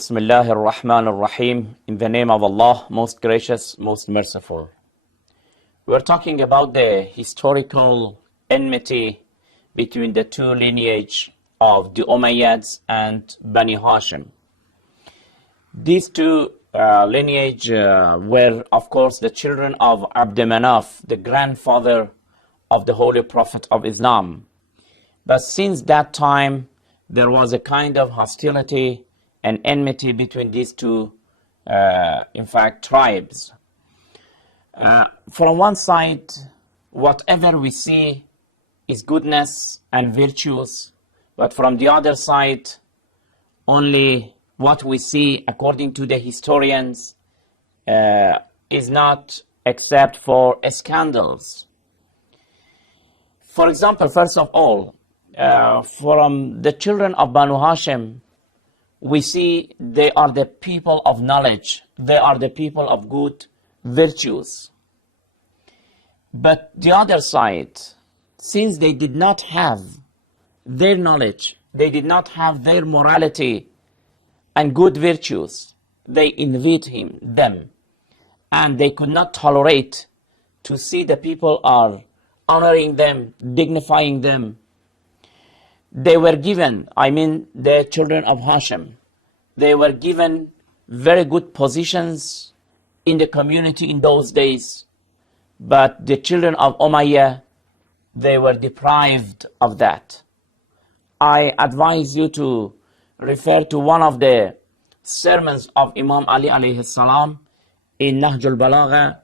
Bismillahir Rahmanir Rahim. In the name of Allah, most gracious, most merciful. We're talking about the historical enmity between the two lineage of the Umayyads and Bani Hashim. These two lineage were, of course, the children of Abd Manaf, the grandfather of the Holy Prophet of Islam. But since that time, there was a kind of hostility and enmity between these two, tribes. From one side, whatever we see is goodness and virtues, but from the other side, only what we see, according to the historians, is not except for scandals. For example, first of all, from the children of Banu Hashim, we see they are the people of knowledge. They are the people of good virtues. But the other side, since they did not have their knowledge, they did not have their morality and good virtues, they envied them. And they could not tolerate to see the people are honoring them, dignifying them. They were given, the children of Hashim, they were given very good positions in the community in those days. But the children of Umayyah, they were deprived of that. I advise you to refer to one of the sermons of Imam Ali alayhi salam in Nahjul Balagha.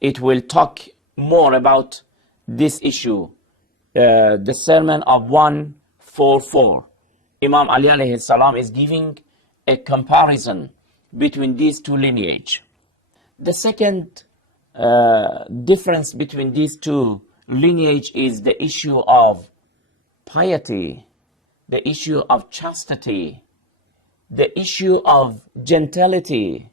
It will talk more about this issue. The sermon of 144. Imam Ali alayhi salam is giving a comparison between these two lineage. The second difference between these two lineage is the issue of piety, the issue of chastity, the issue of gentility.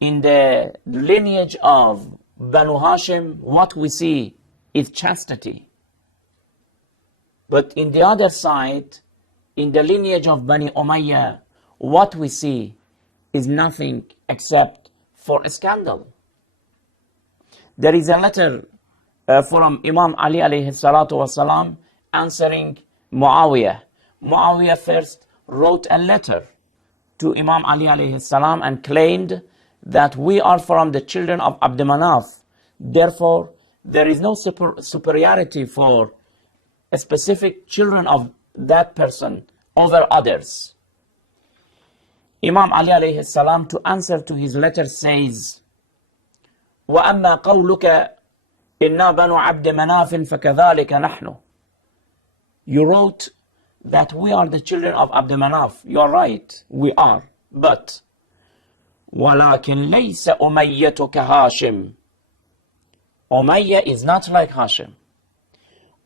In the lineage of Banu Hashim, what we see is chastity. But in the other side, in the lineage of Bani Umayyah, what we see is nothing except for a scandal. There is a letter from Imam Ali alayhi salatu wasalam answering Muawiyah. Muawiyah first wrote a letter to Imam Ali alayhi salam and claimed that we are from the children of Abd Manaf. Therefore, there is no superiority for a specific children of that person over others. Imam Ali alayhi salam, to answer to his letter, says, وَأَمَّا قَوْلُكَ إِنَّا بَنُوا عَبْدِ مَنَافٍ فَكَذَلِكَ نَحْنُ. You wrote that we are the children of Abd Manaf. You are right, we are. But وَلَكِنْ لَيْسَ أُمَيَّةُ كَهَاشِمٍ. Umayyah is not like Hashim.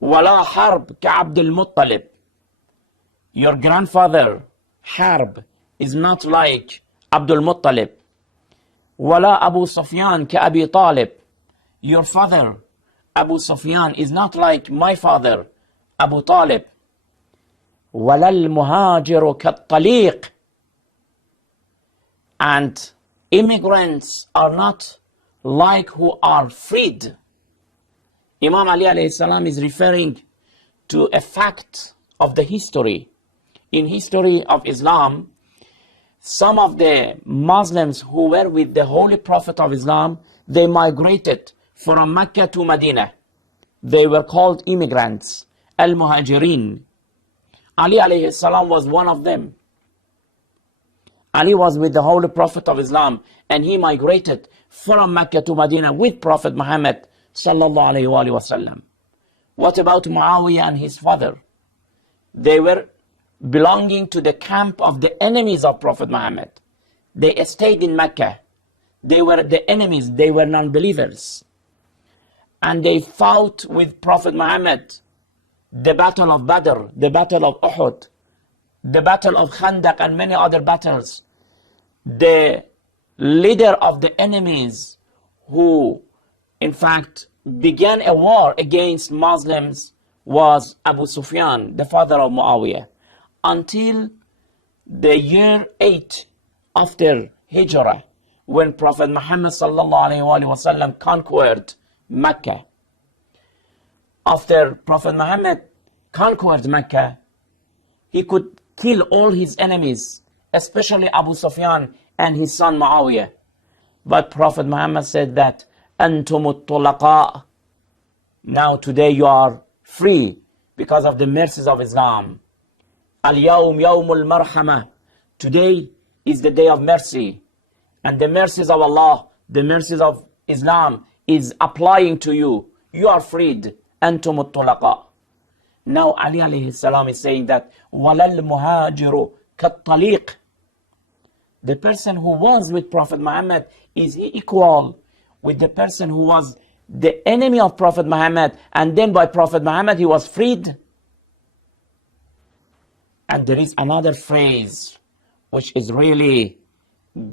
وَلَا حَرْبْ كَعَبْدِ الْمُطَّلِبِ. Your grandfather, Harb, is not like Abdul Muttalib. وَلَا أَبُو سُفْيَانَ كَأَبِي طَالِبٍ. Your father, Abu Sufyan, is not like my father, Abu Talib. وَلَا الْمُهَاجِرُ كَالطَّلِيقِ. And immigrants are not like who are freed. Imam Ali alayhi salam is referring to a fact of the history. In history of Islam, some of the Muslims who were with the Holy Prophet of Islam, they migrated from Mecca to Medina. They were called immigrants, al-Muhajirin. Ali alayhi salam was one of them. Ali was with the Holy Prophet of Islam, and he migrated from Mecca to Medina with Prophet Muhammad sallallahu alayhi wa sallam. What about Muawiyah and his father? They were belonging to the camp of the enemies of Prophet Muhammad. They stayed in Mecca. They were the enemies, they were non-believers. And they fought with Prophet Muhammad the battle of Badr, the battle of Uhud, the battle of Khandaq, and many other battles. The leader of the enemies who, in fact, began a war against Muslims was Abu Sufyan, the father of Muawiyah, until the year 8 after Hijrah, when Prophet Muhammad sallallahu alaihi wasallam conquered Mecca. After Prophet Muhammad conquered Mecca, he could kill all his enemies, especially Abu Sufyan and his son Muawiyah. But Prophet Muhammad said that, أَنْتُمُ الطُّلَقَاء. Now today you are free because of the mercies of Islam. Al-yawm yawmul marhamah. Today is the day of mercy. And the mercies of Allah, the mercies of Islam is applying to you. You are freed. أَنْتُمُ الطُّلَقَاء. Now Ali alayhi salam is saying that وَلَا الْمُهَاجِرُ كَالطَّلِيقِ. The person who was with Prophet Muhammad, is he equal with the person who was the enemy of Prophet Muhammad, and then by Prophet Muhammad he was freed? And there is another phrase which is really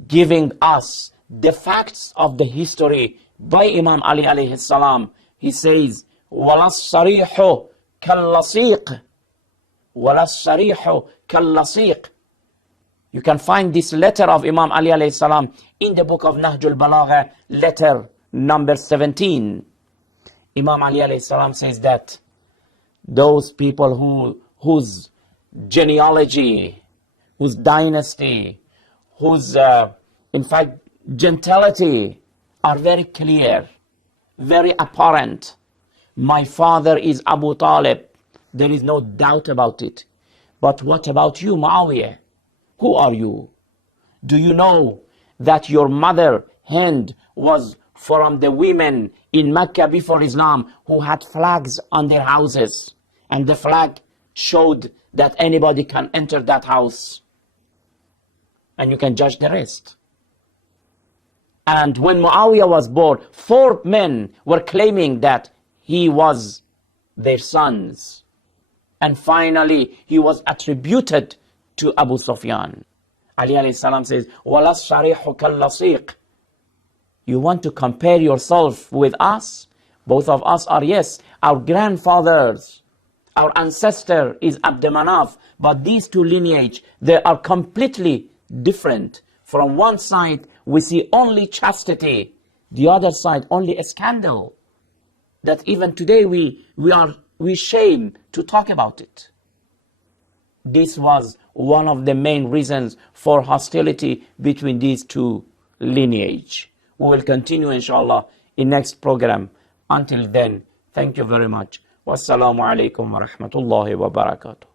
giving us the facts of the history by Imam Ali alayhi salam. He says, وَلَا الصَّرِيحُ كَاللَّصِيقِ. وَلَا الصَّرِيحُ كَاللَّصِيقِ. You can find this letter of Imam Ali alayhi salam in the book of Nahjul Balagha, letter number 17. Imam Ali alayhi salam says that those people whose genealogy, whose dynasty, whose in fact gentility are very clear, very apparent. My father is Abu Talib. There is no doubt about it. But what about you, Muawiyah? Who are you? Do you know that your mother Hind was from the women in Mecca before Islam who had flags on their houses, and the flag showed that anybody can enter that house, and you can judge the rest. And when Muawiyah was born, 4 men were claiming that he was their sons, and finally he was attributed to Abu Sufyan. Ali alayhi salam says, وَلَا الصَّرِيحُ كَاللَّصِيقِ. You want to compare yourself with us? Both of us are, yes, our grandfathers, our ancestor is Abd Manaf, but these 2 lineage, they are completely different. From one side, we see only chastity, the other side, only a scandal, that even today we shame to talk about it. This was one of the main reasons for hostility between these 2 lineage. We will continue, inshallah, in next program. Until then, thank you very much. Wassalamu alaikum wa rahmatullahi wa barakatuh.